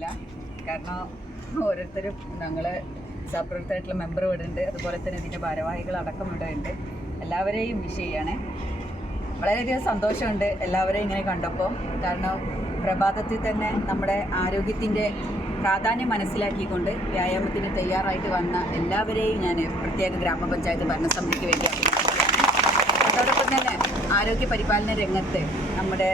അറിയില്ല കാരണം ഓരോരുത്തരും ഞങ്ങൾ സെപ്പറേറ്റ് ആയിട്ടുള്ള മെമ്പർ ഇവിടെ അതുപോലെ തന്നെ ഇതിന്റെ ഭാരവാഹികൾ അടക്കം ഇവിടെ ഉണ്ട്. എല്ലാവരെയും വിഷ് ചെയ്യണേ. വളരെയധികം സന്തോഷമുണ്ട് എല്ലാവരെയും ഇങ്ങനെ കണ്ടപ്പോൾ കാരണം പ്രഭാതത്തിൽ തന്നെ നമ്മുടെ ആരോഗ്യത്തിന്റെ പ്രാധാന്യം മനസ്സിലാക്കിക്കൊണ്ട് വ്യായാമത്തിന് തയ്യാറായിട്ട് വന്ന എല്ലാവരെയും ഞാൻ പ്രത്യേക ഗ്രാമപഞ്ചായത്ത് ഭരണസമിതിക്ക് വേണ്ടി അതോടൊപ്പം തന്നെ ആരോഗ്യ പരിപാലന രംഗത്ത് നമ്മുടെ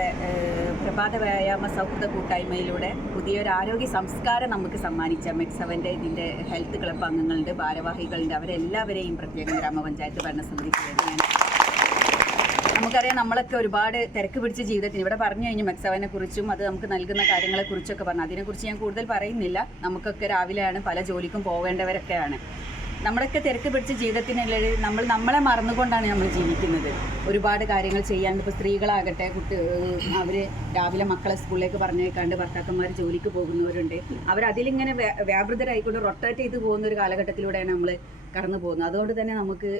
പ്രഭാത വ്യായാമ സൗഹൃദ കൂട്ടായ്മയിലൂടെ പുതിയൊരു ആരോഗ്യ സംസ്കാരം നമുക്ക് സമ്മാനിച്ച മെക്സവന്റെ ഇതിന്റെ ഹെൽത്ത് ക്ലബ്ബ് അംഗങ്ങളുണ്ട് ഭാരവാഹികളുണ്ട് അവരെല്ലാവരെയും പ്രത്യേക ഗ്രാമപഞ്ചായത്ത് ഭരണസമിതിക്ക് വേണ്ടി ഞാൻ നമുക്കറിയാം നമ്മളൊക്കെ ഒരുപാട് തിരക്ക് പിടിച്ച ജീവിതത്തിന് ഇവിടെ പറഞ്ഞു കഴിഞ്ഞു മെക്സവനെ കുറിച്ചും അത് നമുക്ക് നൽകുന്ന കാര്യങ്ങളെ കുറിച്ചൊക്കെ പറഞ്ഞു. അതിനെക്കുറിച്ച് ഞാൻ കൂടുതൽ പറയുന്നില്ല. നമുക്കൊക്കെ രാവിലെയാണ് പല ജോലിക്കും പോകേണ്ടവരൊക്കെയാണ്. നമ്മളൊക്കെ തിരക്ക് പിടിച്ച ജീവിതത്തിനുള്ളിൽ നമ്മൾ നമ്മളെ മറന്നുകൊണ്ടാണ് നമ്മൾ ജീവിക്കുന്നത്. ഒരുപാട് കാര്യങ്ങൾ ചെയ്യാണ്ട് ഇപ്പോൾ സ്ത്രീകളാകട്ടെ കുട്ടി അവർ രാവിലെ മക്കളെ സ്കൂളിലേക്ക് പറഞ്ഞേക്കാണ്ട് ഭർത്താക്കന്മാർ ജോലിക്ക് പോകുന്നവരുണ്ട്. അവരതിലിങ്ങനെ വ്യാപൃതരായിക്കൊണ്ട് റൊട്ടേറ്റ് ചെയ്ത് പോകുന്ന ഒരു കാലഘട്ടത്തിലൂടെയാണ് നമ്മൾ കടന്നു പോകുന്നത് അതുകൊണ്ട് തന്നെ നമുക്ക്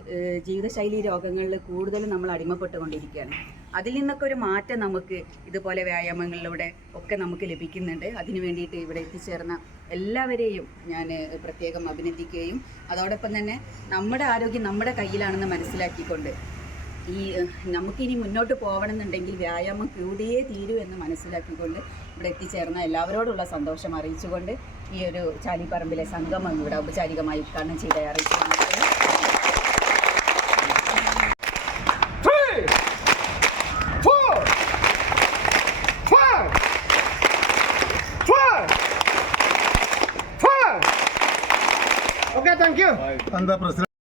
ജീവിതശൈലി രോഗങ്ങളിൽ കൂടുതലും നമ്മൾ അടിമപ്പെട്ടുകൊണ്ടിരിക്കുകയാണ്. അതിൽ നിന്നൊക്കെ ഒരു മാറ്റം നമുക്ക് ഇതുപോലെ വ്യായാമങ്ങളിലൂടെ ഒക്കെ നമുക്ക് ലഭിക്കുന്നുണ്ട്. അതിനു വേണ്ടിയിട്ട് ഇവിടെ എത്തിച്ചേർന്ന എല്ലാവരെയും ഞാൻ പ്രത്യേകം അഭിനന്ദിക്കുകയും അതോടൊപ്പം തന്നെ നമ്മുടെ ആരോഗ്യം നമ്മുടെ കയ്യിലാണെന്ന് മനസ്സിലാക്കിക്കൊണ്ട് ഈ നമുക്കിനി മുന്നോട്ട് പോകണമെന്നുണ്ടെങ്കിൽ വ്യായാമം കൂടിയേ തീരൂ എന്ന് മനസ്സിലാക്കിക്കൊണ്ട് ഇവിടെ എത്തിച്ചേർന്ന എല്ലാവരോടുള്ള സന്തോഷം അറിയിച്ചുകൊണ്ട് ഈ ഒരു ചാലിപ്പറമ്പിലെ സംഗമം ഇവിടെ ഔപചാരികമായി ഉദ്ഘാടനം ചെയ്ത അറിയിച്ചുകൊണ്ട് Thank you. And the president.